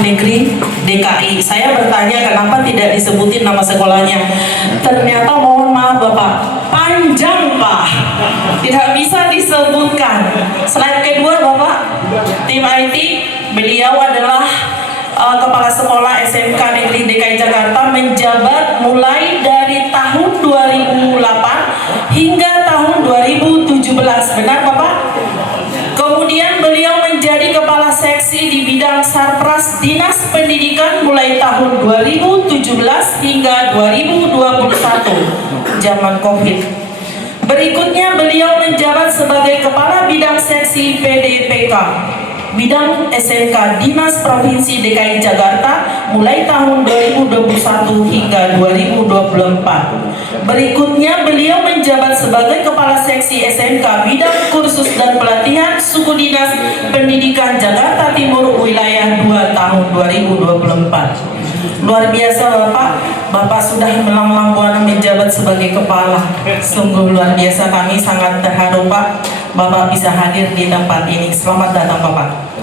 Negeri DKI. Saya bertanya kenapa tidak disebutin nama sekolahnya. Ternyata mohon maaf Bapak, panjang Pak, tidak bisa disebutkan. Slide kedua Bapak, tim IT, beliau adalah Kepala Sekolah SMK Negeri DKI Jakarta, menjabat mulai dari tahun 2008 hingga tahun 2017. Benar Bapak? Kemudian beliau menjadi Kepala Seksi di bidang Sarpras Dinas Pendidikan mulai tahun 2017 hingga 2021, zaman Covid. Berikutnya beliau menjabat sebagai Kepala Bidang Seksi PDPK Bidang SMK Dinas Provinsi DKI Jakarta mulai tahun 2021 hingga 2024. Berikutnya beliau menjabat sebagai Kepala Seksi SMK Bidang Kursus dan Pelatihan Suku Dinas Pendidikan Jakarta Timur wilayah 2 tahun 2024. Luar biasa Bapak, Bapak sudah melanglang buana menjabat sebagai kepala. Sungguh luar biasa, kami sangat terharu Pak, Bapak bisa hadir di tempat ini. Selamat datang Bapak.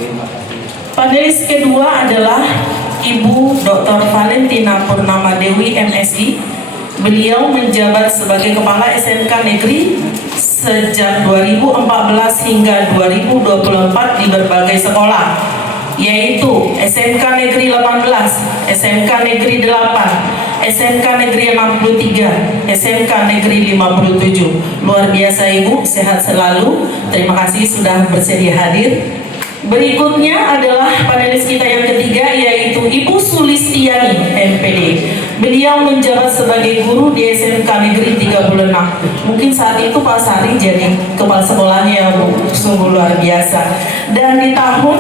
Panelis kedua adalah Ibu Dr. Valentina Purnama Dewi MSI. Beliau menjabat sebagai Kepala SMK Negeri sejak 2014 hingga 2024 di berbagai sekolah, yaitu SMK Negeri 18, SMK Negeri 8, SMK Negeri 63, SMK Negeri 57. Luar biasa Ibu, sehat selalu. Terima kasih sudah bersedia hadir. Berikutnya adalah panelis kita yang ketiga, yaitu Ibu Sulistiani MPD. Beliau menjabat sebagai guru di SMK Negeri 36. Mungkin saat itu Pak Sari jadi kepala sekolahnya Bu, sungguh luar biasa. Dan di tahun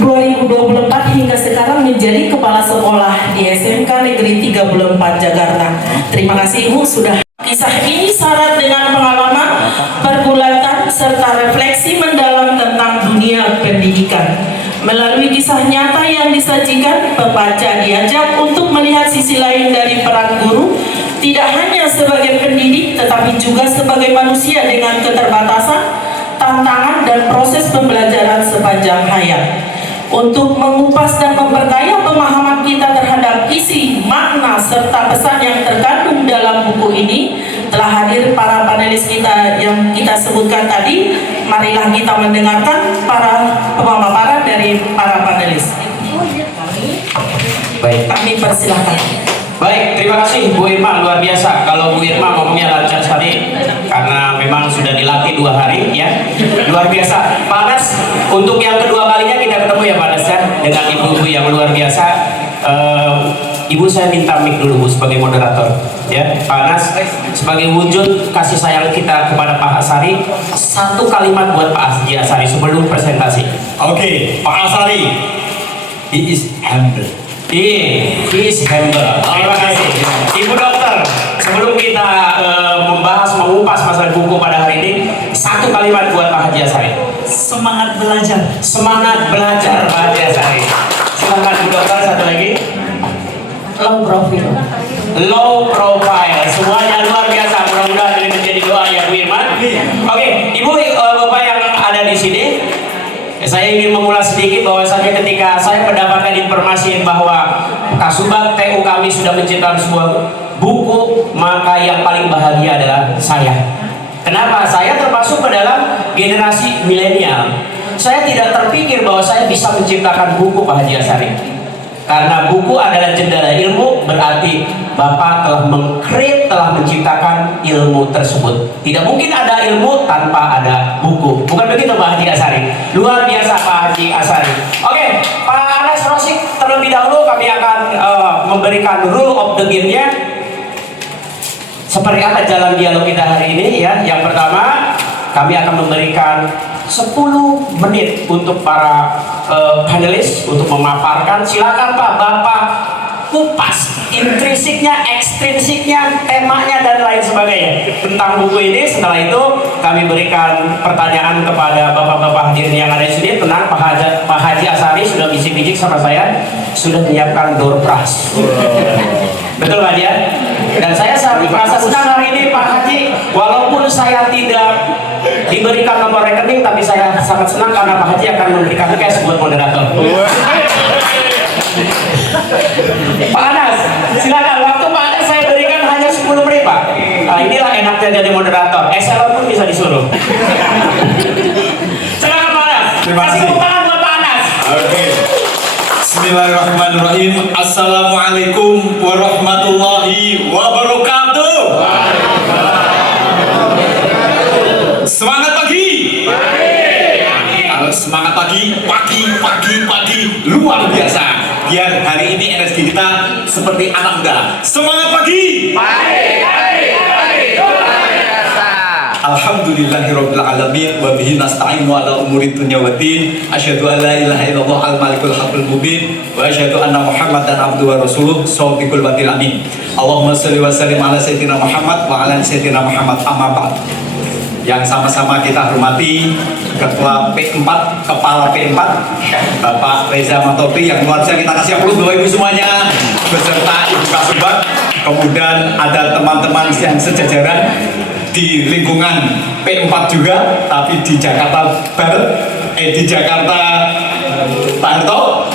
2024 hingga sekarang menjadi kepala sekolah di SMK Negeri 34 Jakarta. Terima kasih Ibu sudah. Kisah ini syarat dengan pengalaman, pergulatan, serta refleksi mendalam tentang dunia pendidikan. Melalui kisah nyata yang disajikan, pembaca diajak untuk melihat sisi lain dari peran guru, tidak hanya sebagai pendidik, tetapi juga sebagai manusia dengan keterbatasan, tantangan, dan proses pembelajaran sepanjang hayat. Untuk mengupas dan memperkaya pemahaman kita terhadap isi, makna, serta pesan yang terkandung dalam buku ini, telah hadir para panelis kita yang kita sebutkan tadi. Marilah kita mendengarkan para pemaparan dari para panelis. Baik, kami persilahkan. Baik, terima kasih Bu Irma, luar biasa. Kalau Bu Irma ngomongnya lancar sekali karena memang sudah dilatih 2 hari ya. Luar biasa. Pak Anas, untuk yang kedua kalinya kita ketemu ya Pak Anas ya, dengan ibu-ibu yang luar biasa. Ibu saya minta mic dulu Bu sebagai moderator ya. Pak Anas, sebagai wujud kasih sayang kita kepada Pak Asari, 1 kalimat buat Pak Haji Asari sebelum presentasi. Oke, Pak Asari, he is humble. He is humble. Terima kasih. Ibu dokter, sebelum kita membahas, mengupas masalah buku pada hari ini, 1 kalimat buat Pak Haji Asari. Semangat belajar. Semangat belajar Pak Haji Asari. Silakan Bu dokter, satu lagi. Low profile. Low profile. Semuanya luar biasa. Mudah-mudahan ini menjadi doa ya Bu Irman. Oke, Ibu Bapak yang ada di sini, saya ingin mengulas sedikit bahwasanya ketika saya mendapatkan informasi bahwa Kasubag TU kami sudah menciptakan sebuah buku, maka yang paling bahagia adalah saya. Kenapa? Saya termasuk ke dalam generasi milenial. Saya tidak terpikir bahwa saya bisa menciptakan buku Pak Haji Asari. Karena buku adalah jendela ilmu, berarti Bapak telah meng-create, telah menciptakan ilmu tersebut. Tidak mungkin ada ilmu tanpa ada buku. Bukan begitu Pak Haji Asari? Luar biasa Pak Haji Asari. Oke, Pak Anas Rosik, terlebih dahulu kami akan memberikan rule of the game-nya. Seperti apa jalan dialog kita hari ini ya. Yang pertama, kami akan memberikan 10 menit untuk para panelis untuk memaparkan. Silakan Pak, Bapak kupas intrinsiknya, ekstrinsiknya, temanya dan lain sebagainya tentang buku ini. Setelah itu kami berikan pertanyaan kepada bapak-bapak hadirin yang ada di sini. Tenang, Pak Haji Asari sudah bisik-bisik sama saya, sudah menyiapkan door prize. Betul Pak ya? Dan saya merasa senang hari ini Pak Haji, walaupun saya tidak diberikan nomor rekening, tapi saya sangat senang karena Pak Haji akan memberikan cash buat moderator. Pak Anas, silakan. Waktu Pak Anas saya berikan hanya 10 menit, Pak. Nah, inilah enaknya jadi moderator. Eselon pun bisa disuruh. Silakan Pak Anas. Terima Kasih kasih. tepuk tangan buat Pak Anas. Oke. Bismillahirrahmanirrahim. Assalamualaikum warahmatullahi wabarakatuh. Semangat pagi. Kalau semangat pagi luar biasa. Biar hari ini energi kita seperti anak muda. Semangat pagi. Alhamdulillahirabbil alamin wa bihi nasta'inu ala umuri dunya waddin. Asyhadu an la ilaha illallah al-malikul haqqul mubin wa asyhadu anna Muhammadan abduhu wa rasuluh shadiqul wa'dil amin. Allahumma shalli wa sallim ala sayyidina Muhammad wa ala sayyidina Muhammad amma ba'd. Yang sama-sama kita hormati Ketua P4, Kepala P4 Bapak Reza Mantopri, yang luar biasa kita kasih aplaus Bapak Ibu semuanya beserta Ibu Kasubag. Kemudian ada teman-teman yang sejajaran di lingkungan P4 juga, tapi di Jakarta Barat, di Jakarta Pak Harto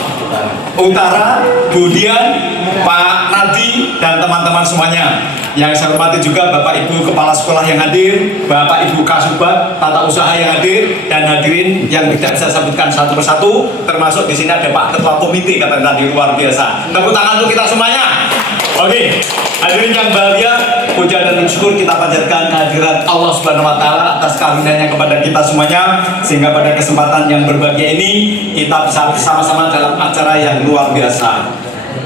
Utara, kemudian Pak Nadi dan teman-teman semuanya. Yang saya hormati juga Bapak Ibu Kepala Sekolah yang hadir, Bapak Ibu Kasubag Tata Usaha yang hadir, dan hadirin yang tidak saya sebutkan satu persatu, termasuk di sini ada Pak Ketua Komite kata tadi, luar biasa. Tepuk tangan untuk kita semuanya. Oke, hadirin yang bahagia, puja dan syukur kita panjatkan kehadiran Allah Subhanahu wa taala atas karunianya kepada kita semuanya, sehingga pada kesempatan yang berbahagia ini kita bisa bersama-sama dalam acara yang luar biasa.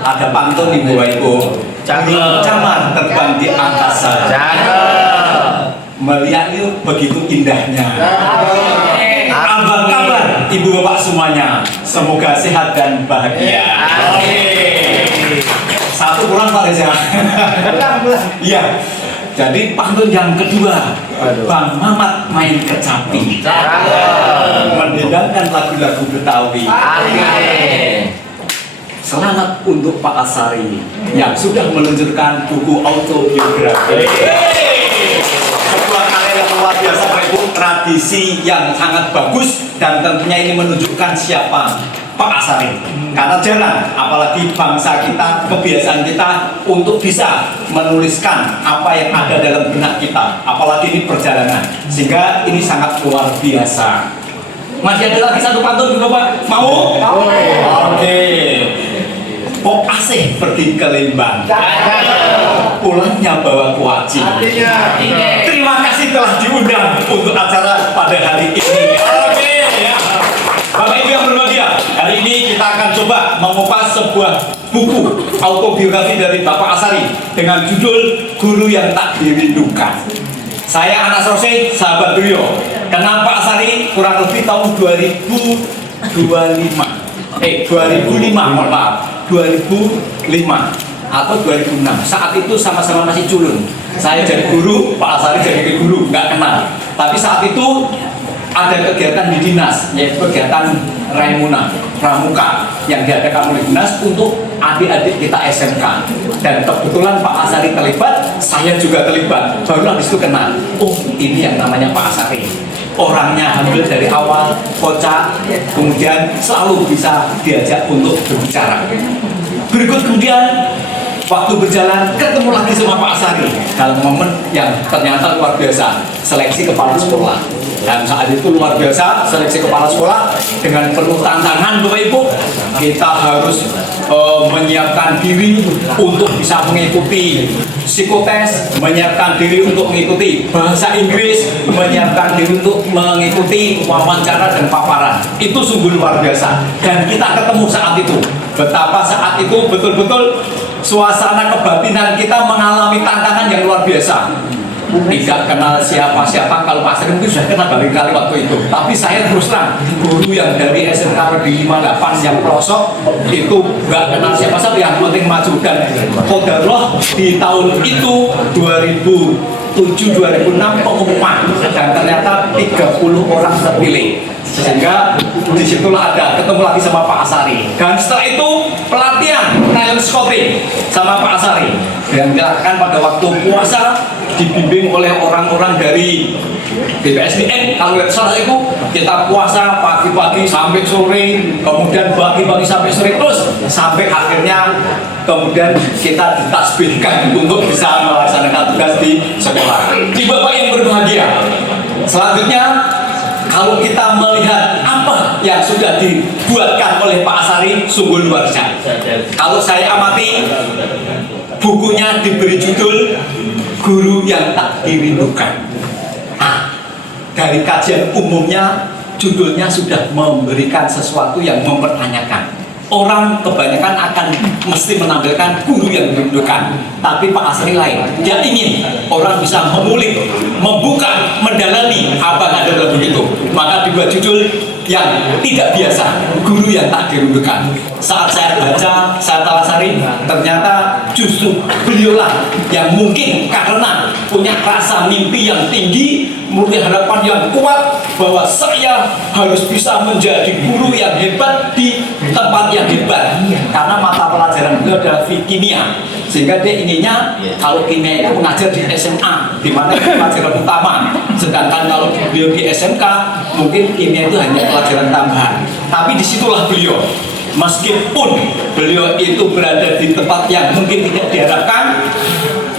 Ada pantun nih Bapak Ibu. Camar terbang di angkasa. Melihat itu begitu indahnya. Apa kabar Ibu Bapak semuanya? Semoga sehat dan bahagia. Satu kurang Pak Reza. Iya. Jadi pantun yang kedua, Bang Mamat main kecapi, mendendangkan lagu-lagu Betawi. Selamat untuk Pak Asari yang sudah meluncurkan buku autobiografi. Sebuah karya yang luar biasa Pak Ibu, tradisi yang sangat bagus, dan tentunya ini menunjukkan siapa Pak Asari. Karena jarang, apalagi bangsa kita, kebiasaan kita untuk bisa menuliskan apa yang ada dalam benak kita, apalagi ini perjalanan, sehingga ini sangat luar biasa. Masih ada lagi satu pantun Bapak, mau? Oke. Pop asih pergi ke Lembang, pulangnya bawa kuaci. Terima kasih telah diundang untuk acara pada hari ini. Oke, ya. Bapak Ibu yang berbahagia, hari ini kita akan coba mengupas sebuah buku autobiografi dari Bapak Asari dengan judul Guru yang Tak Dirindukan. Saya Anas Rose, sahabat beliau, kenal Pak Asari kurang lebih tahun 2005, mohon maaf, 2005 atau 2006. Saat itu sama-sama masih culun. Saya jadi guru, Pak Asari jadi guru, nggak kenal. Tapi saat itu ada kegiatan di dinas, yaitu kegiatan Raimuna, Pramuka, yang diadakan oleh dinas untuk adik-adik kita SMK. Dan kebetulan Pak Asari terlibat, saya juga terlibat. Baru habis itu kenal, oh ini yang namanya Pak Asari. Orangnya hampir dari awal kocak, kemudian selalu bisa diajak untuk berbicara. Berikut kemudian waktu berjalan ketemu lagi sama Pak Asari dalam momen yang ternyata luar biasa, seleksi kepala sekolah. Dan saat itu luar biasa, seleksi kepala sekolah dengan penuh tantangan Bapak Ibu. Kita harus menyiapkan diri untuk bisa mengikuti psikotes, menyiapkan diri untuk mengikuti bahasa Inggris, menyiapkan diri untuk mengikuti wawancara dan paparan. Itu sungguh luar biasa. Dan kita ketemu saat itu, betapa saat itu betul-betul suasana kebatinan kita mengalami tantangan yang luar biasa. Tidak kenal siapa-siapa, kalau Pak Asari mungkin sudah kenal kali waktu itu. Tapi saya terus terang, guru yang dari SMK di 58 yang pelosok itu nggak kenal siapa-siapa, yang penting maju. Dan qadarullah di tahun itu 2007-2006 pengumuman, dan ternyata 30 orang terpilih. Sehingga disitulah ada ketemu lagi sama Pak Asari. Dan setelah itu pelatihan talent scouting sama Pak Asari yang dilakukan pada waktu puasa, dibimbing oleh orang-orang dari BPSDM kalau nggak salah itu kita puasa pagi-pagi sampai sore, kemudian pagi-pagi sampai sore terus sampai akhirnya kemudian kita ditasbihkan untuk bisa melaksanakan tugas di sekolah. Di Bapak yang berbahagia, selanjutnya kalau kita melihat apa yang sudah dibuatkan oleh Pak Asari sungguh luar biasa. Kalau saya amati bukunya diberi judul Guru yang Tak Dirindukan. Nah, dari kajian umumnya judulnya sudah memberikan sesuatu yang mempertanyakan. Orang kebanyakan akan mesti menampilkan guru yang dirindukan, tapi Pak Asri lain. Dia ingin orang bisa mengulik, membuka, mendalami apa yang ada dalam buku itu. Maka dibuat judul yang tidak biasa, guru yang tak dirindukan. Saat saya baca, saya telasari, ternyata justru beliaulah yang mungkin karena punya rasa mimpi yang tinggi, punya harapan yang kuat bahwa saya harus bisa menjadi guru yang hebat di tempat yang hebat, karena mata pelajaran beliau adalah kimia, sehingga dia inginnya kalau kimia itu mengajar di SMA, di mana itu pelajaran utama, sedangkan kalau beliau di SMK mungkin kimia itu hanya pelajaran tambahan. Tapi disitulah beliau, meskipun beliau itu berada di tempat yang mungkin tidak diharapkan,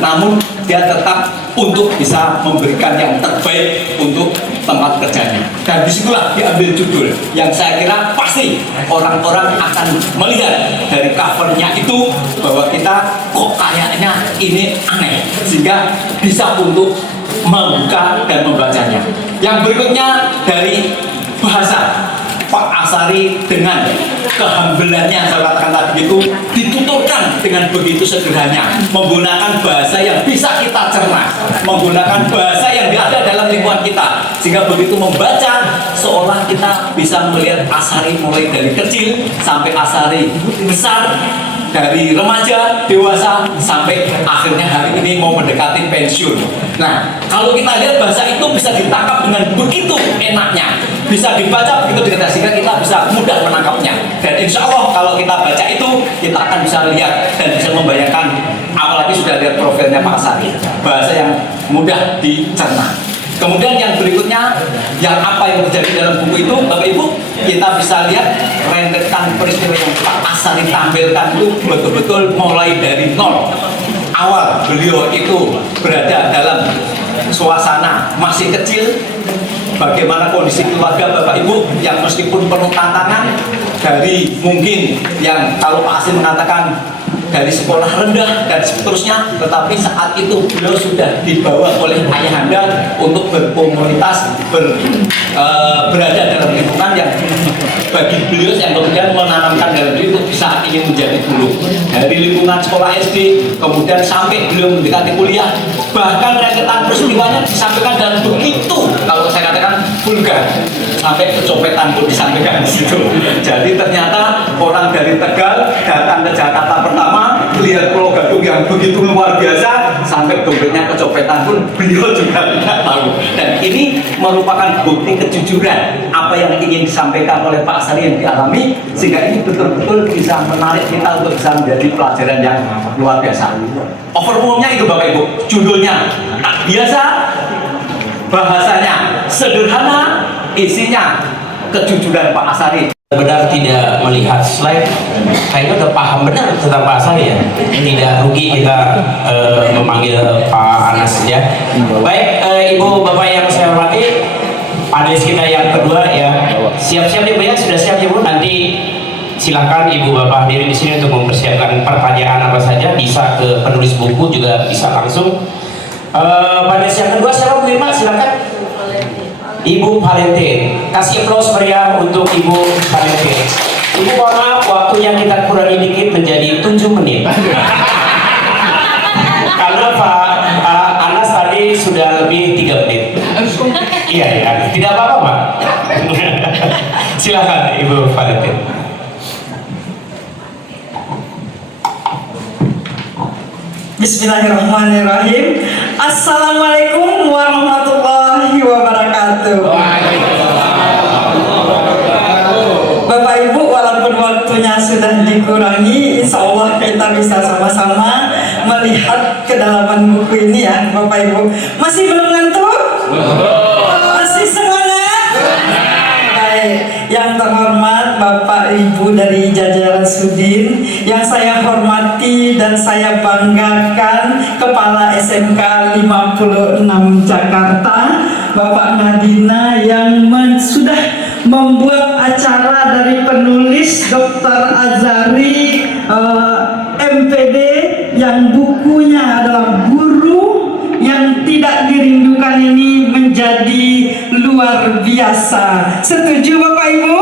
namun dia tetap untuk bisa memberikan yang terbaik untuk tempat kerjanya. Dan disitulah diambil judul yang saya kira pasti orang-orang akan melihat dari covernya itu bahwa kita kok kayaknya ini aneh, sehingga bisa untuk membuka dan membacanya. Yang berikutnya dari bahasa Pak Asari dengan kehambelannya, saya katakan tadi itu dituturkan dengan begitu sederhana, menggunakan bahasa yang bisa kita cerna, menggunakan bahasa yang ada dalam lingkungan kita, sehingga begitu membaca seolah kita bisa melihat Asari mulai dari kecil sampai Asari besar, dari remaja, dewasa, sampai akhirnya hari ini mau mendekati pensiun. Nah, kalau kita lihat bahasa itu bisa ditangkap dengan begitu enaknya, bisa dibaca begitu dengan sehingga kita bisa mudah menangkapnya. Dan insya Allah kalau kita baca itu, kita akan bisa lihat dan bisa membayangkan, apalagi sudah lihat profilnya Pak Asari, bahasa yang mudah dicerna. Kemudian yang berikutnya, yang apa yang terjadi dalam buku itu, Bapak Ibu, kita bisa lihat rentetan peristiwa yang Pak Asari tampilkan itu betul-betul mulai dari nol. Awal beliau itu berada dalam suasana masih kecil, bagaimana kondisi keluarga Bapak Ibu yang meskipun penuh tantangan, dari mungkin yang kalau Pak Asri mengatakan dari sekolah rendah dan seterusnya, tetapi saat itu beliau sudah dibawa oleh ayahanda untuk berkomunitas, berada dalam lingkungan yang bagi beliau yang kemudian menanamkan dalam diri untuk bisa ingin menjadi guru. Dari lingkungan sekolah SD, kemudian sampai beliau mendekati kuliah, bahkan rentetan peristiwanya disampaikan dalam begitu, kalau saya katakan vulgar, sampai kecopetan pun disampaikan di situ. Jadi ternyata orang dari Tegal datang ke Jakarta pertama, lihat Pulau Gadung yang begitu luar biasa, sampai dompetnya kecopetan pun beliau juga tidak tahu. Dan ini merupakan bukti kejujuran apa yang ingin disampaikan oleh Pak Asari yang dialami, sehingga ini betul-betul bisa menarik kita untuk bisa menjadi pelajaran yang luar biasa. Overview-nya itu Bapak Ibu, judulnya tak biasa, bahasanya sederhana, isinya kejujuran Pak Asari. Benar tidak melihat slide, kayaknya udah paham benar tentang Pak Asari ya. Tidak rugi kita memanggil Pak Anas ya. Baik, Ibu Bapak yang saya hormati, panelis kita yang kedua ya, siap-siap Ibu ya, sudah siap Ibu. Nanti silakan Ibu Bapak diri di sini untuk mempersiapkan pertanyaan apa saja, bisa ke penulis buku juga bisa langsung. Panelis yang kedua siapa Bu Irma, silakan. Ibu Valentine, kasih applause meriah untuk Ibu Valentine. Ibu mohon maaf, waktunya kita kurangi dikit menjadi 7 menit. Karena Pak Anas tadi sudah lebih 3 menit. Iya, iya, tidak apa-apa Pak. Silakan Ibu Valentine. Bismillahirrahmanirrahim. Assalamualaikum warahmatullahi wabarakatuh. Bapak Ibu, walaupun waktunya sudah dikurangi, insya Allah kita bisa sama-sama melihat kedalaman buku ini ya Bapak Ibu. Masih belum ngantuk? Bapak Ibu dari jajaran Sudin yang saya hormati dan saya banggakan, Kepala SMK 56 Jakarta, Bapak Nadina yang sudah membuat acara dari penulis Dr. Azari MPD yang bukunya adalah Guru yang Tidak Dirindukan ini menjadi luar biasa. Setuju Bapak Ibu?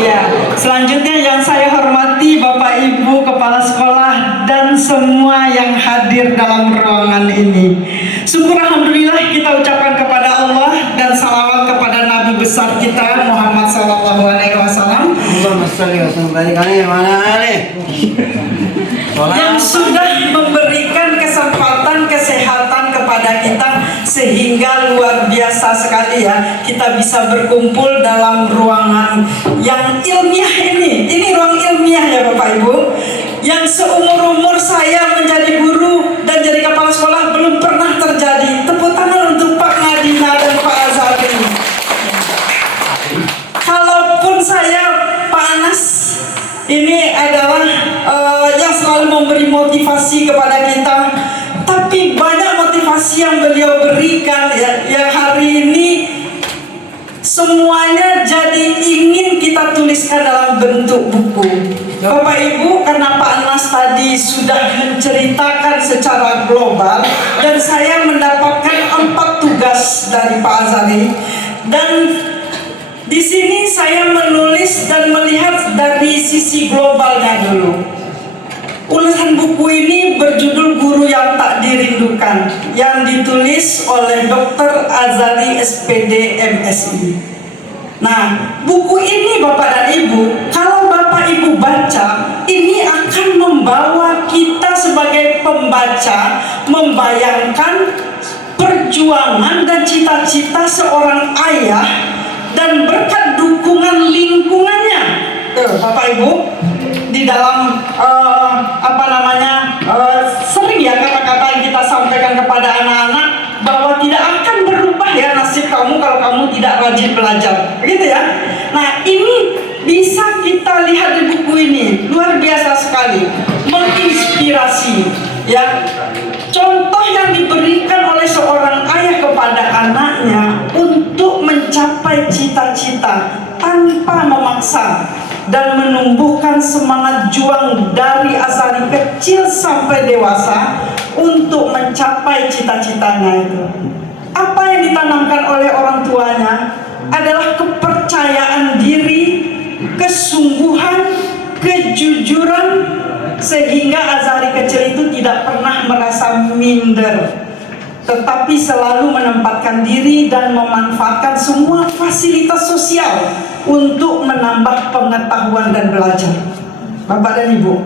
Iya. Selanjutnya yang saya hormati Bapak Ibu Kepala Sekolah dan semua yang hadir dalam ruangan ini. Syukur alhamdulillah kita ucapkan kepada Allah dan salawat kepada Nabi besar kita Muhammad sallallahu alaihi wasallam yang sudah memberikan kesempatan kesehatan kepada kita sehingga luar biasa sekali ya kita bisa berkumpul dalam ruangan yang ilmiah ini ruang ilmiah ya Bapak Ibu, yang seumur-umur saya menjadi guru dan jadi kepala sekolah belum pernah terjadi. Tepuk tangan untuk Pak Nadina dan Pak Azari. Kalaupun saya Pak Anas ini adalah yang selalu memberi motivasi kepada kita, tapi banyak motivasi yang beliau berikan ya, yang hari ini semuanya jadi ingin kita tuliskan dalam bentuk buku. Bapak Ibu, karena Pak Anas tadi sudah menceritakan secara global dan saya mendapatkan 4 tugas dari Pak Azari, dan di sini saya menulis dan melihat dari sisi globalnya dulu. Ulasan buku ini berjudul Guru yang Tak Dirindukan, yang ditulis oleh Dr. Azari SPD MSI. Nah, buku ini Bapak dan Ibu, kalau Bapak Ibu baca, ini akan membawa kita sebagai pembaca membayangkan perjuangan dan cita-cita seorang ayah dan berkat dukungan lingkungannya. Bapak Ibu, di dalam sering ya kata-kata yang kita sampaikan kepada anak-anak bahwa tidak akan berubah ya nasib kamu kalau kamu tidak rajin belajar, begitu ya. Nah, ini bisa kita lihat di buku ini, luar biasa sekali, menginspirasi ya. Contoh yang diberikan oleh seorang ayah kepada anaknya untuk mencapai cita-cita tanpa memaksa dan menumbuhkan semangat juang dari Azari kecil sampai dewasa untuk mencapai cita-citanya itu. Apa yang ditanamkan oleh orang tuanya adalah kepercayaan diri, kesungguhan, kejujuran, sehingga Azari kecil itu tidak pernah merasa minder, tetapi selalu menempatkan diri dan memanfaatkan semua fasilitas sosial untuk menambah pengetahuan dan belajar. Bapak dan Ibu,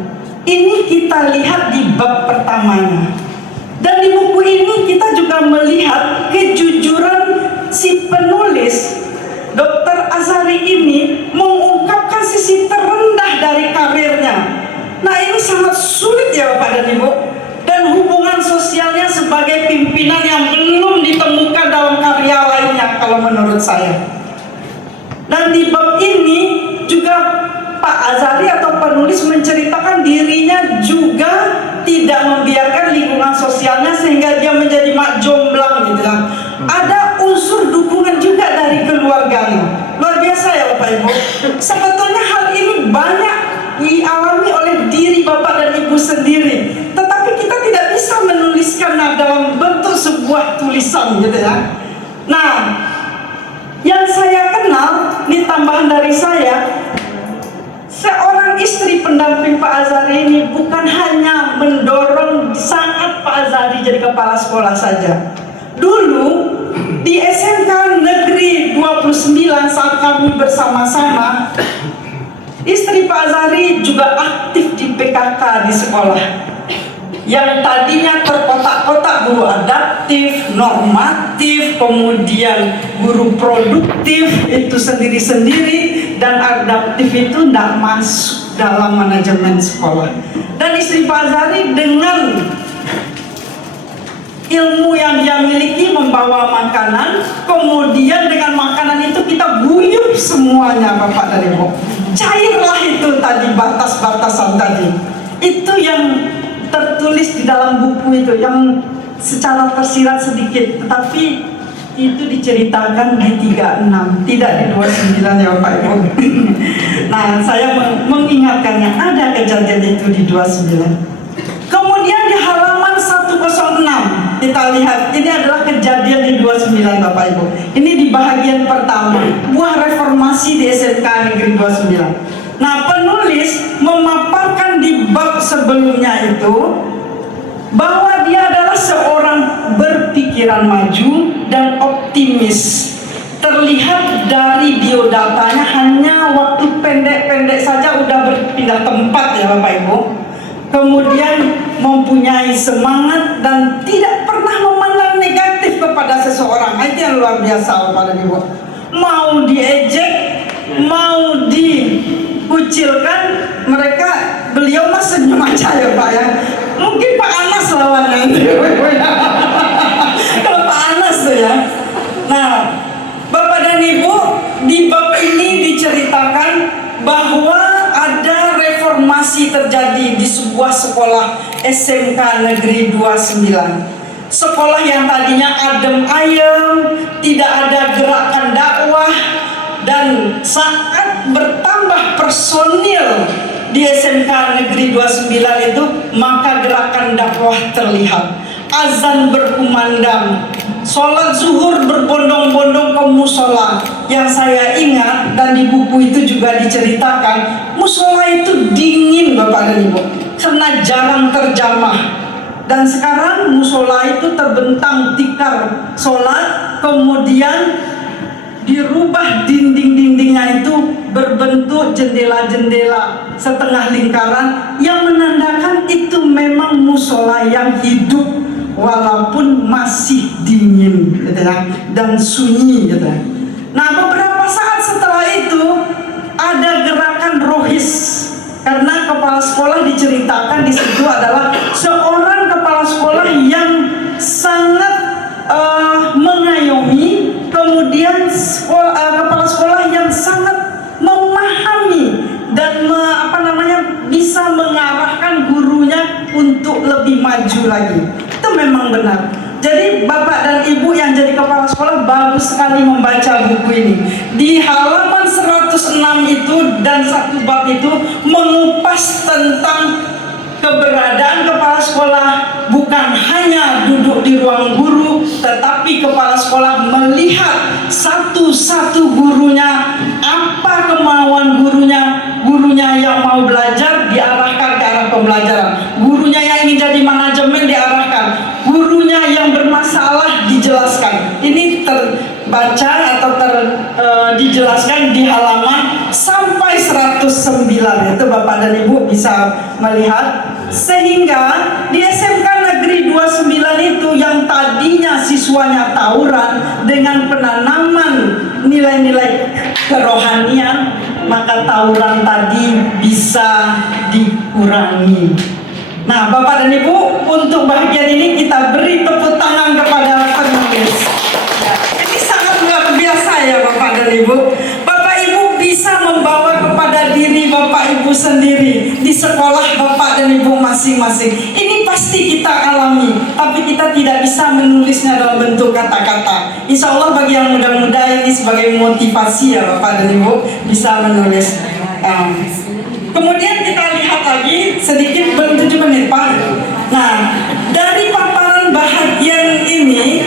ini kita lihat di bab pertamanya. Dan di buku ini kita juga melihat kejujuran si penulis Dr. Azari ini mengungkapkan sisi terendah dari karirnya. Nah, ini sangat sulit ya Bapak dan Ibu, dan hubungan sosialnya sebagai pimpinan yang belum ditemukan dalam karya lainnya kalau menurut saya. Dan di bab ini juga Pak Azari atau penulis menceritakan dirinya juga tidak membiarkan lingkungan sosialnya sehingga dia menjadi mak jomblang gitu lah. Ada unsur dukungan juga dari keluarganya. Luar biasa ya Bapak Ibu. Sebetulnya hal ini banyak dialami oleh diri Bapak dan Ibu sendiri, tetapi kita tidak bisa menuliskannya dalam bentuk sebuah tulisan gitu ya. Nah, yang saya kenal, ini tambahan dari saya, seorang istri pendamping Pak Azari ini bukan hanya mendorong saat Pak Azari jadi kepala sekolah saja. Dulu di SMK Negeri 29 saat kami bersama-sama, istri Pak Azari juga aktif di PKK di sekolah. Yang tadinya terkotak-kotak guru adaptif, normatif, kemudian guru produktif itu sendiri-sendiri, dan adaptif itu tidak masuk dalam manajemen sekolah. Dan istri Pak Azari dengan ilmu yang dia miliki membawa makanan, kemudian dengan makanan itu kita guyup semuanya Bapak dan Ibu. cairlah itu tadi batas-batasan tadi. Itu yang tertulis di dalam buku itu, yang secara tersirat sedikit, tetapi itu diceritakan di 36, tidak di 29 ya Bapak Ibu. Nah, saya mengingatkannya, ada kejadian itu di 29. Kemudian di halaman 106 kita lihat, ini adalah kejadian di 29 Bapak Ibu. Ini di bahagian pertama, buah reformasi di SMK Negeri 29. Nah, penulis memaparkan di bab sebelumnya itu bahwa dia adalah seorang berpikiran maju dan optimis. Terlihat dari biodatanya hanya waktu pendek-pendek saja udah berpindah tempat ya Bapak Ibu. Kemudian mempunyai semangat dan tidak pernah memandang negatif kepada seseorang. Itu yang luar biasa Bapak Ibu. Mau diejek, mau dikucilkan, beliau mah senyum aja ya Pak ya. Mungkin Pak Anas lawannya. Kalau Pak Anas tuh ya. Nah, Bapak dan Ibu, di bab ini diceritakan bahwa ada reformasi terjadi di sebuah sekolah SMK Negeri 29. Sekolah yang tadinya adem ayem, tidak ada gerakan dakwah, dan saat bertambah personil di SMK Negeri 29 itu, maka gerakan dakwah terlihat. Azan berkumandang, sholat zuhur berbondong-bondong ke musola. Yang saya ingat dan di buku itu juga diceritakan, musola itu dingin Bapak dan Ibu, karena jarang terjamah. Dan sekarang musola itu terbentang tikar sholat, kemudian dirubah dinding-dindingnya itu berbentuk jendela-jendela setengah lingkaran yang menandakan itu memang musola yang hidup walaupun masih dingin gitu ya, dan sunyi gitu ya. Nah, beberapa saat setelah itu ada gerakan rohis, karena kepala sekolah diceritakan di situ adalah seorang kepala sekolah yang sangat mengayomi, kemudian kepala sekolah yang sangat memahami dan bisa mengarahkan gurunya untuk lebih maju lagi. Itu memang benar. Jadi Bapak dan Ibu yang jadi kepala sekolah bagus sekali membaca buku ini. Di halaman 106 itu dan satu bab itu mengupas tentang keberadaan kepala sekolah, bukan hanya duduk di ruang guru, tetapi kepala sekolah melihat satu-satu gurunya, apa kemauan gurunya yang mau belajar diarahkan ke arah pembelajaran, gurunya yang ingin jadi manajemen diarahkan, gurunya yang bermasalah dijelaskan. Ini terbaca atau dijelaskan di halaman sampai 109. Itu Bapak dan Ibu bisa melihat. Sehingga di SMK Negeri 29 itu yang tadinya siswanya tawuran, dengan penanaman nilai-nilai kerohanian, maka tawuran tadi bisa dikurangi. Nah, Bapak dan Ibu, untuk bagian ini kita beri tepuk tangan kepada penulis. Ini sangat luar biasa ya Bapak dan Ibu. Bapak Ibu bisa membawa kepada diri Bapak Ibu sendiri di sekolah Bapak dan Ibu masing-masing. Ini pasti kita alami, tapi kita tidak bisa menulisnya dalam bentuk kata-kata. Insya Allah bagi yang muda-muda ini sebagai motivasi ya Bapak dan Ibu bisa menulis. Kemudian kita lihat lagi sedikit, belum 7 menit Pak. Nah, dari paparan bahagian ini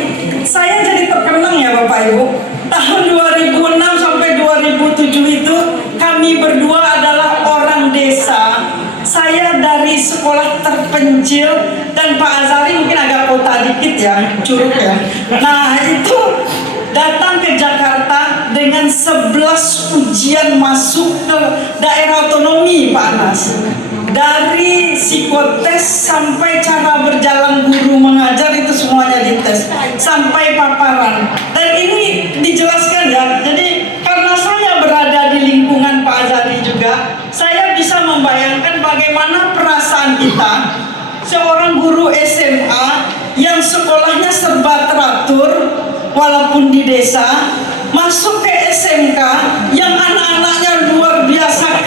saya jadi terkenang ya Bapak Ibu. Tahun 2006 sampai 2007 itu kami berdua adalah orang desa. Saya dari sekolah terpencil dan Pak Azari mungkin agak kota dikit ya, Curug ya. Nah, itu datang ke Jakarta dengan 11 ujian masuk ke daerah otonomi Pak Anas. Dari psikotes sampai cara berjalan guru mengajar itu semuanya dites, sampai paparan. Dan ini dijelaskan ya. Jadi karena saya berada di lingkungan Pak Azadi juga, saya bisa membayangkan bagaimana perasaan kita, seorang guru SMA yang sekolahnya serba teratur walaupun di desa, masuk ke SMK yang anak-anaknya luar biasa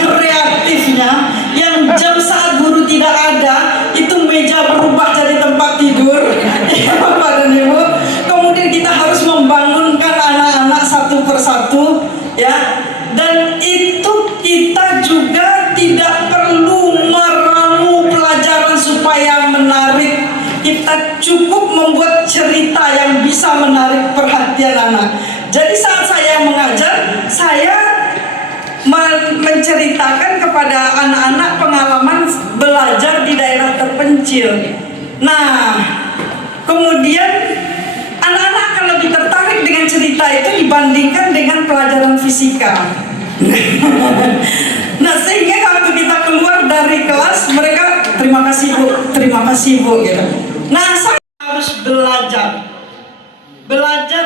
ya. Dan itu kita juga tidak perlu meramu pelajaran supaya menarik. Kita cukup membuat cerita yang bisa menarik perhatian anak. Jadi saat saya mengajar, saya menceritakan kepada anak-anak pengalaman belajar di daerah terpencil. Nah, kemudian anak-anak akan lebih tertarik dengan cerita itu dibandingkan dengan pelajaran fisika. Nah, sehingga waktu kita keluar dari kelas, mereka terima kasih bu gitu. Nah, saya harus belajar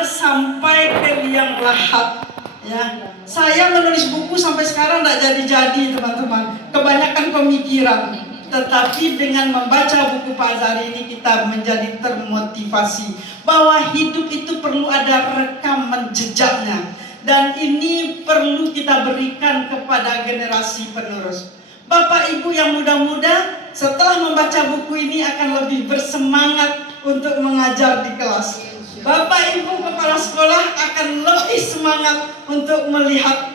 sampai ke liang lahat, ya. Saya menulis buku sampai sekarang tidak jadi-jadi, teman-teman. Kebanyakan pemikiran. Tetapi dengan membaca buku Pak Azhari ini kita menjadi termotivasi bahwa hidup itu perlu ada rekaman jejaknya. Dan ini perlu kita berikan kepada generasi penerus. Bapak Ibu yang muda-muda setelah membaca buku ini akan lebih bersemangat untuk mengajar di kelas. Bapak Ibu kepala sekolah akan lebih semangat untuk melihat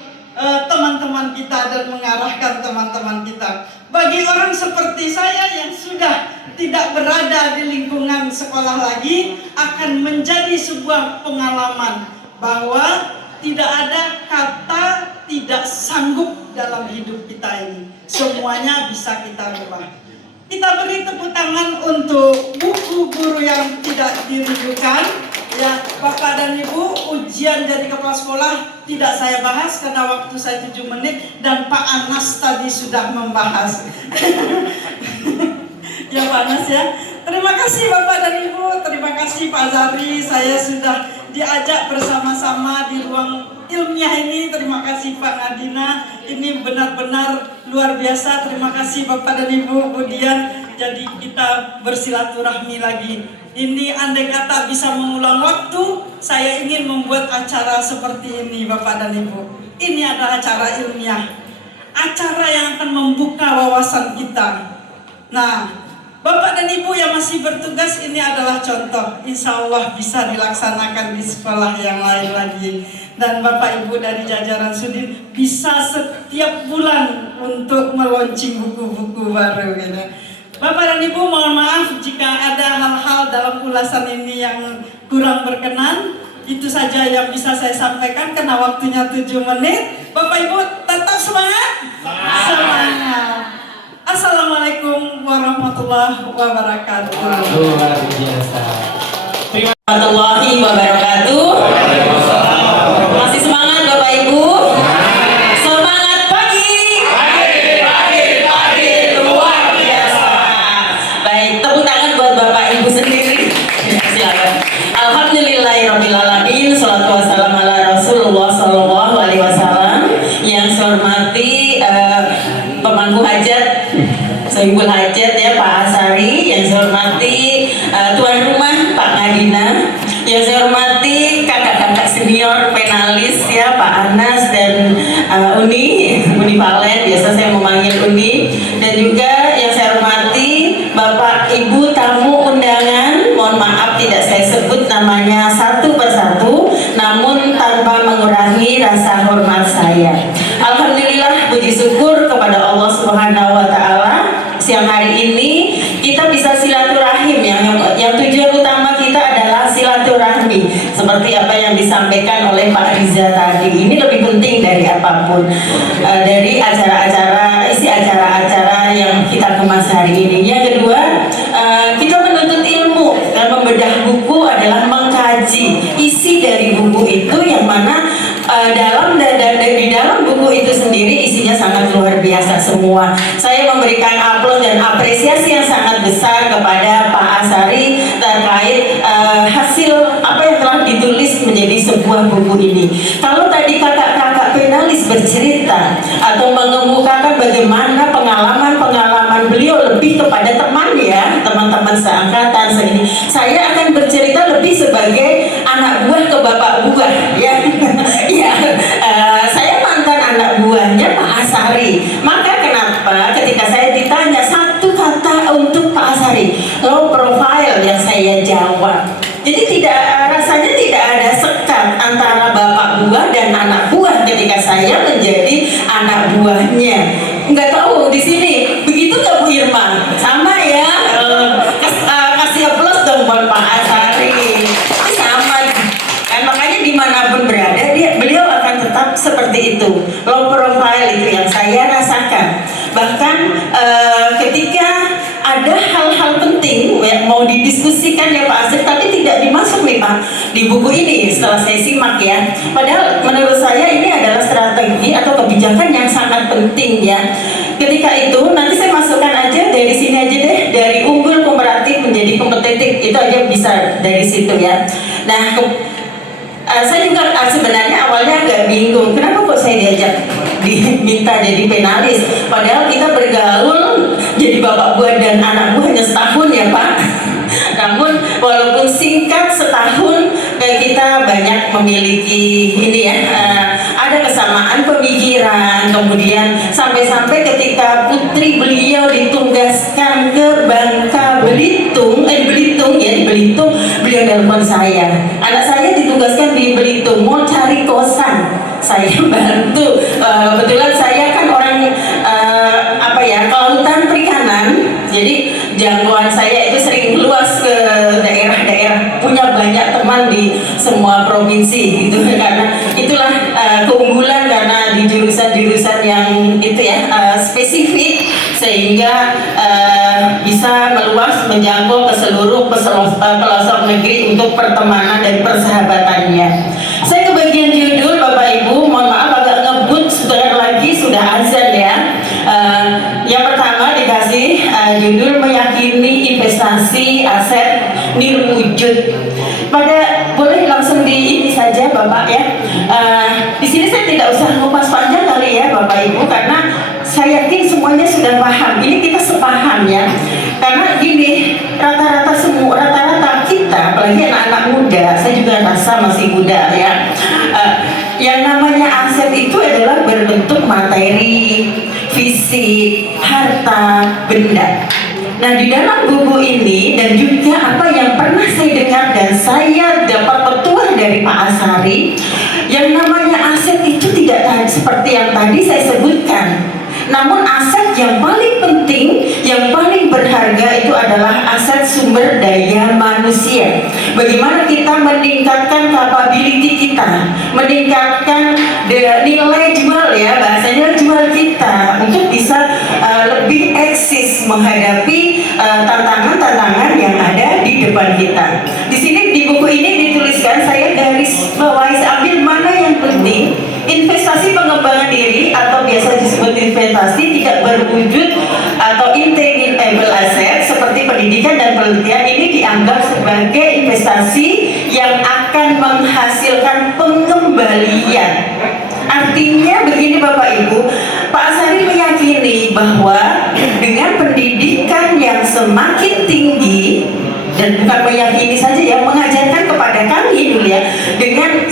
teman-teman kita dan mengarahkan teman-teman kita. Bagi orang seperti saya yang sudah tidak berada di lingkungan sekolah lagi, akan menjadi sebuah pengalaman bahwa tidak ada kata tidak sanggup dalam hidup kita ini. Semuanya bisa kita rubah. Kita beri tepuk tangan untuk buku guru yang tidak dirindukan. Ya, Bapak dan Ibu, ujian jadi kepala sekolah tidak saya bahas karena waktu saya 7 menit dan Pak Anas tadi sudah membahas. Ya Pak Anas ya. Terima kasih Bapak dan Ibu, terima kasih Pak Azhari. Saya sudah diajak bersama-sama di ruang ilmiah ini. Terima kasih Pak Nadina. Ini benar-benar luar biasa. Terima kasih Bapak dan Ibu. Kemudian jadi kita bersilaturahmi lagi. Ini andai kata bisa mengulang waktu, saya ingin membuat acara seperti ini Bapak dan Ibu. Ini adalah acara ilmiah, acara yang akan membuka wawasan kita. Nah, Bapak dan Ibu yang masih bertugas, ini adalah contoh. Insya Allah bisa dilaksanakan di sekolah yang lain lagi. Dan Bapak Ibu dari jajaran Sudin bisa setiap bulan untuk meluncing buku-buku baru gitu. Bapak dan Ibu, mohon maaf jika ada hal-hal dalam ulasan ini yang kurang berkenan. Itu saja yang bisa saya sampaikan karena waktunya 7 menit. Bapak Ibu tetap semangat? Semangat. Assalamualaikum warahmatullahi wabarakatuh. Luar biasa. Terima kasih warahmatullahi wabarakatuh. Masih semangat Bapak Ibu? Semangat pagi. Pagi luar biasa. Baik, tepuk tangan buat Bapak Ibu sendiri. Silakan. Alhamdulillahirobbilalamin. Shalatu wassalamu ala Rasulullah sallallahu alaihi wasallam. Yang saya hormati pemangku hajat, Sohibul Hajat ya Pak Azhari, yang saya hormati tuan rumah Pak Nadina, yang saya hormati kakak-kakak senior penalis ya Pak Anas dan Uni Valen, biasa saya memanggil Uni, dan juga yang saya hormati Bapak Ibu tamu undangan. Mohon maaf tidak saya sebut namanya satu persatu, namun tanpa mengurangi rasa hormat saya. Alhamdulillah, puji syukur kepada Allah Subhanahu wa Ta'ala. Siang hari ini kita bisa silaturahim, yang tujuan utama kita adalah silaturahmi, seperti apa yang disampaikan oleh Pak Riza tadi. Ini lebih penting dari apapun, dari isi acara-acara yang kita kemas hari ini. Yang kedua, kita menuntut ilmu dan membedah buku adalah mengkaji isi dari buku itu, yang mana di dalam buku itu sendiri isinya sangat luar biasa semua. Saya memberikan aplaus dan apresiasi yang sangat besar kepada Pak Azhari terkait hasil apa yang telah ditulis menjadi sebuah buku ini. Kalau tadi kakak-kakak penalis bercerita atau mengemukakan bagaimana pengalaman beliau lebih kepada teman ya, teman-teman seangkatan segini, saya akan bercerita lebih sebagai anak buah ke bapak buah ya. Ya, saya mantan anak buahnya Pak Azhari. Maka kenapa ketika saya ditanya satu kata untuk Pak Azhari, low profile yang saya jawab. Jadi rasanya tidak ada sekat antara bapak buah dan anak buah ketika saya menjadi anak buahnya. Nggak tahu di sini begitu nggak Bu Irma? Sama ya. Kasih aplaus dong buat Pak Asari. Sama. Kan makanya dimanapun berada beliau akan tetap seperti itu. Low profile itu yang saya rasakan. Bahkan ketika ada hal-hal penting yang mau didiskusikan ya Pak Asri, tapi tidak dimasuk nih Pak di buku ini setelah saya simak ya. Padahal menurut saya ini adalah strategi atau kebijakan yang sangat penting ya. Ketika itu nanti saya masukkan aja dari sini aja deh, dari unggul komparatif menjadi kompetitif, itu aja bisa dari situ ya. Nah saya juga sebenarnya awalnya agak bingung, kenapa kok saya diajak diminta jadi penalis, padahal kita bergaul jadi bapak buah dan anak buah hanya setahun ya Pak. Namun walaupun singkat setahun, kita banyak memiliki ini ya, ada kesamaan pemikiran. Kemudian sampai-sampai ketika putri beliau ditugaskan ke Bangka Belitung, di Belitung, beliau telepon saya, anak saya ditugaskan di Belitung mau cari kosan, saya bantu. Kebetulan saya kan orang kelautan perikanan, jadi jangkauan saya itu sering luas ke daerah-daerah, punya banyak teman di semua provinsi gitu. Karena itulah keunggulan, karena di jurusan-jurusan yang itu ya spesifik, sehingga bisa meluas menjangkau ke seluruh pelosok negeri untuk pertemanan dan persahabatannya. Saya kebagian judul Bapak Ibu, mohon maaf agak ngebut, sebentar lagi sudah azan ya. Yang pertama dikasih judul meyakini investasi aset nirwujud. Boleh langsung di ini saja Bapak ya. Di sini saya tidak usah ngupas panjang kali ya Bapak Ibu, karena saya yakin semuanya sudah paham. Ini kita sepaham ya. Karena gini, rata-rata kita, apalagi anak-anak muda, saya juga rasa masih muda ya. Yang namanya aset itu adalah berbentuk materi, fisik, harta, benda. Nah di dalam buku ini dan juga apa yang pernah saya dengar dan saya dapat petuah dari Pak Asari, yang namanya aset itu tidak seperti yang tadi saya sebutkan. Namun aset yang paling penting, yang paling berharga itu adalah aset sumber daya manusia. Bagaimana kita meningkatkan capability kita, meningkatkan nilai jual ya, bahasanya jual kita untuk bisa lebih eksis menghadapi tantangan-tantangan yang ada di depan kita. Di sini di buku ini dituliskan, saya garis bawahi ambil mana yang penting. Investasi pengembangan diri atau biasa disebut investasi tidak berwujud atau intangible asset seperti pendidikan dan penelitian ini dianggap sebagai investasi yang akan menghasilkan pengembalian. Artinya begini Bapak Ibu, Pak Asari meyakini bahwa dengan pendidikan yang semakin tinggi, dan bukan meyakini saja ya, mengajarkan kepada kami dulu ya, dengan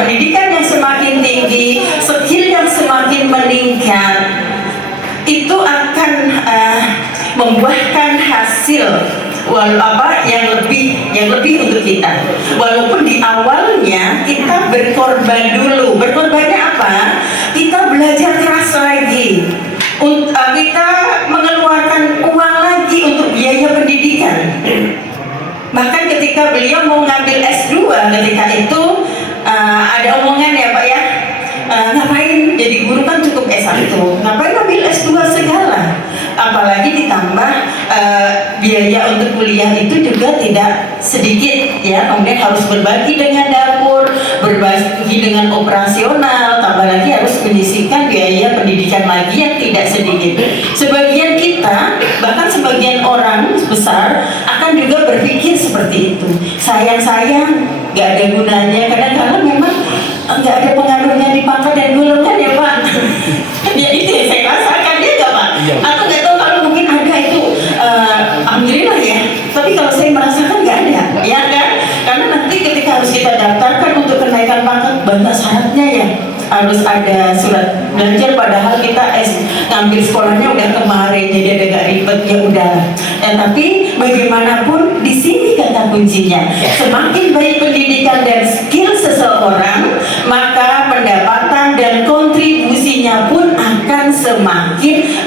pendidikan yang semakin tinggi, skill yang semakin meningkat, itu akan membuahkan hasil yang lebih untuk kita. Walaupun di awalnya kita berkorban dulu. Berkorbannya apa? Kita belajar keras lagi. Kita mengeluarkan uang lagi untuk biaya pendidikan. Bahkan ketika beliau mau ngambil S2, ketika itu ada omongan ya Pak ya, ngapain jadi guru kan cukup S1, ngapain ngambil S2 segala, apalagi ditambah biaya untuk kuliah itu juga tidak sedikit ya, kemudian harus berbagi dengan dapur, berbagi dengan operasional, tambah lagi harus menyisihkan biaya pendidikan lagi yang tidak sedikit. Sebagian kita, bahkan sebagian orang besar akan juga berpikir seperti itu, sayang-sayang gak ada gunanya, kadang-kadang memang nggak ada pengaruhnya di pangkat dan golongan ya Pak. Ya itu yang saya rasakan ya nggak Pak? Iya. Atau nggak tahu kalau mungkin ada itu, alhamdulillah ya. Tapi kalau saya merasakan nggak ada, ya kan? Karena nanti ketika harus kita daftarkan untuk kenaikan pangkat banyak syaratnya ya. Harus ada surat belajar, padahal kita ngambil sekolahnya udah kemarin, jadi agak ribet ya udah. Tapi bagaimanapun di sini kata kuncinya, semakin baik pendidikan dan skill seseorang, maka pendapatan dan kontribusi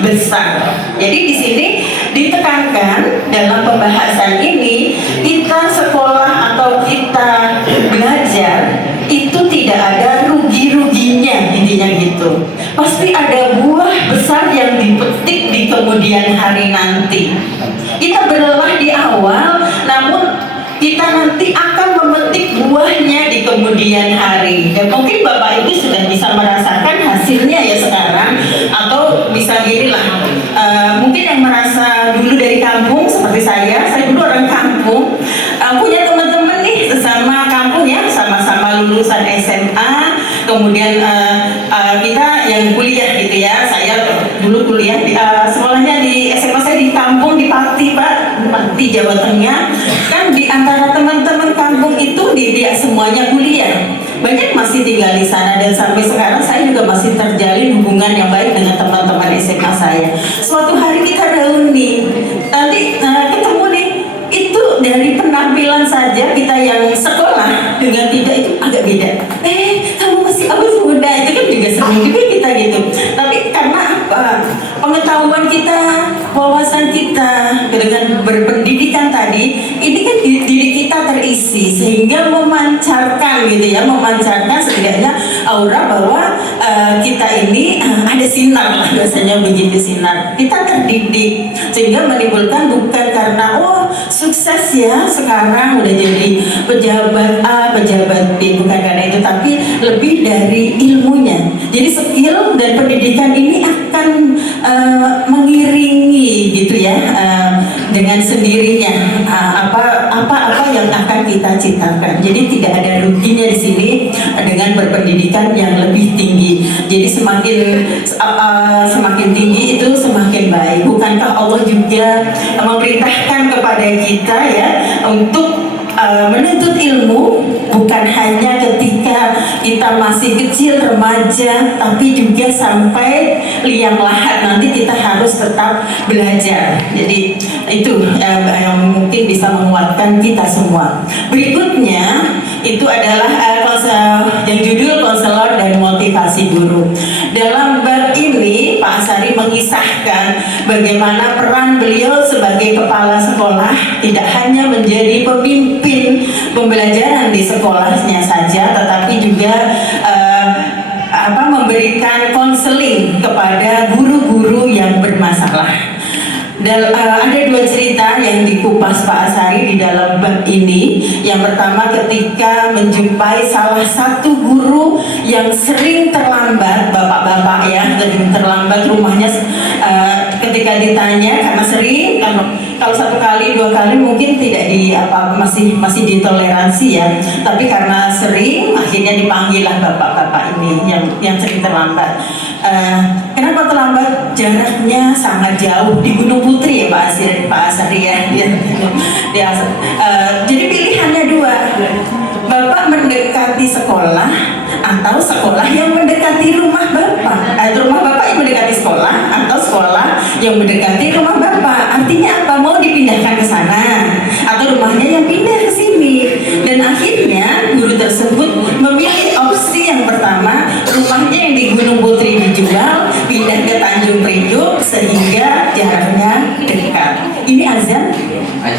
besar. Jadi di sini ditekankan dalam pembahasan ini, kita sekolah atau kita belajar itu tidak ada rugi-ruginya, intinya gitu. Pasti ada buah besar yang dipetik di kemudian hari nanti. Kita berlelah di awal, namun kita nanti akan memetik buahnya di kemudian hari. Dan mungkin Bapak Ibu sudah bisa merasakan hasilnya ya sekarang, atau bisa gini lah, mungkin yang merasa dulu dari kampung seperti saya dulu orang kampung, punya teman-teman nih sesama kampung ya, sama-sama lulusan SMA, kemudian kita yang kuliah gitu ya. Saya dulu kuliah di sekolahnya di SMA saya di kampung di Pati Pak, Pati Jawa Tengah. Kan di antara teman-teman kampung itu dia semuanya kuliah, banyak masih tinggal di sana, dan sampai sekarang saya juga masih terjalin hubungan yang baik dengan teman-teman SMA saya. Suatu hari kita reuni, nanti ketemu nih, itu dari penampilan saja kita yang sekolah dengan tidak itu agak beda. Kamu masih awet muda, itu kan juga senang juga kita gitu. Tapi karena apa? Pengetahuan kita, wawasan kita dengan berpendidikan tadi, ini kan diri kita terisi sehingga memancarkan gitu ya, memancarkan setidaknya aura bahwa kita ini ada sinar lah, biasanya begitu, sinar. Kita terdidik sehingga menimbulkan bukan karena sukses ya sekarang udah jadi pejabat A, pejabat B, bukan karena itu, tapi lebih dari ilmunya. Jadi skill dan pendidikan ini akan mengiringi gitu ya, dengan sendirinya apa yang akan kita ciptakan. Jadi tidak ada ruginya di sini dengan berpendidikan yang lebih tinggi. Jadi semakin tinggi itu semakin baik. Bukankah Allah juga memerintahkan kepada kita ya untuk menuntut ilmu, bukan hanya ketika kita masih kecil, remaja, tapi juga sampai liang lahat nanti kita harus tetap belajar. Jadi itu yang mungkin bisa menguatkan kita semua. Berikutnya itu adalah yang judul konselor dan motivasi guru. Dalam bab ini Pak Asari mengisahkan bagaimana peran beliau sebagai kepala sekolah tidak hanya menjadi pemimpin pembelajaran di sekolahnya saja, tetapi juga memberikan konseling kepada guru-guru yang bermasalah. Dan ada dua cerita yang dikupas Pak Asari di dalam bab ini. Yang pertama ketika menjumpai salah satu guru yang sering terlambat, bapak-bapak ya, terlambat rumahnya, ketika ditanya karena sering, kalau satu kali dua kali mungkin tidak masih ditoleransi ya, tapi karena sering akhirnya dipanggillah bapak-bapak ini yang sering terlambat. Kenapa terlambat? Jaraknya sangat jauh di Gunung Putri ya Pak Asari ya. Jadi pilihannya dua, Bapak mendekati sekolah atau sekolah yang mendekati rumah Bapak, rumah Bapak yang mendekati sekolah atau sekolah yang mendekati rumah Bapak. Artinya apa? Mau dipindahkan ke sana atau rumahnya yang pindah ke sini. Dan akhirnya guru tersebut memilih opsi yang pertama, rumahnya yang di Gunung Putri dijual, pindah ke Tanjung Priok sehingga jaraknya dekat. Ini azan?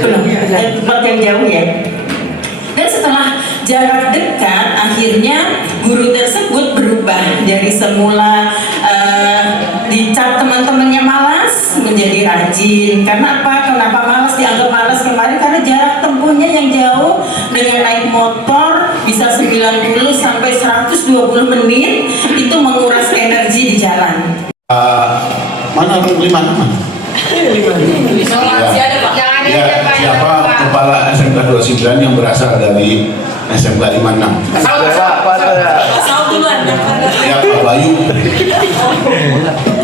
Belum, tempat yang jauh ya. Dan setelah jarak dekat, akhirnya guru tersebut berubah dari semula dicap teman-temannya malas menjadi rajin. Karena apa? Kenapa malas? Dianggap malas kemarin karena jarak tempuhnya yang jauh, dengan naik motor bisa 90 sampai 120 menit, itu menguras energi di jalan. Mana 5 nama? Ya, siapa kepala SMK 29 yang berasal dari SMK 56? Saud duluan. Ya, Pak Bayu.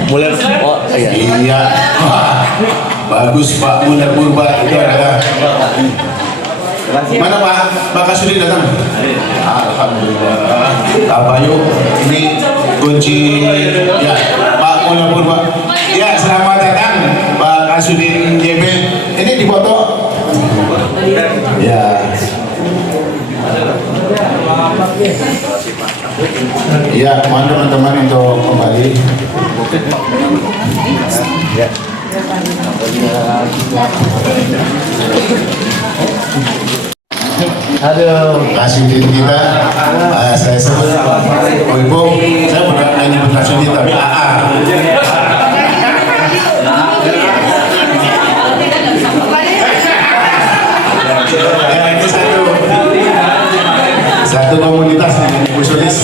Mulai Iya. Wah, bagus Pak Munar Purba itu adalah. Mana Pak Kasudin datang? Alhamdulillah. Pak Bayu, ini kunci ya Pak Munar Purba. Ya, selamat datang Pak Kasudin JB. Ini dipoto. Ya. Ya, mohon teman-teman untuk kembali. Kasudin kita, saya sebut oh ibu, saya bukan menyebut Kasudin tapi AA. Ya, ini satu komunitas dengan Ibu Sulis.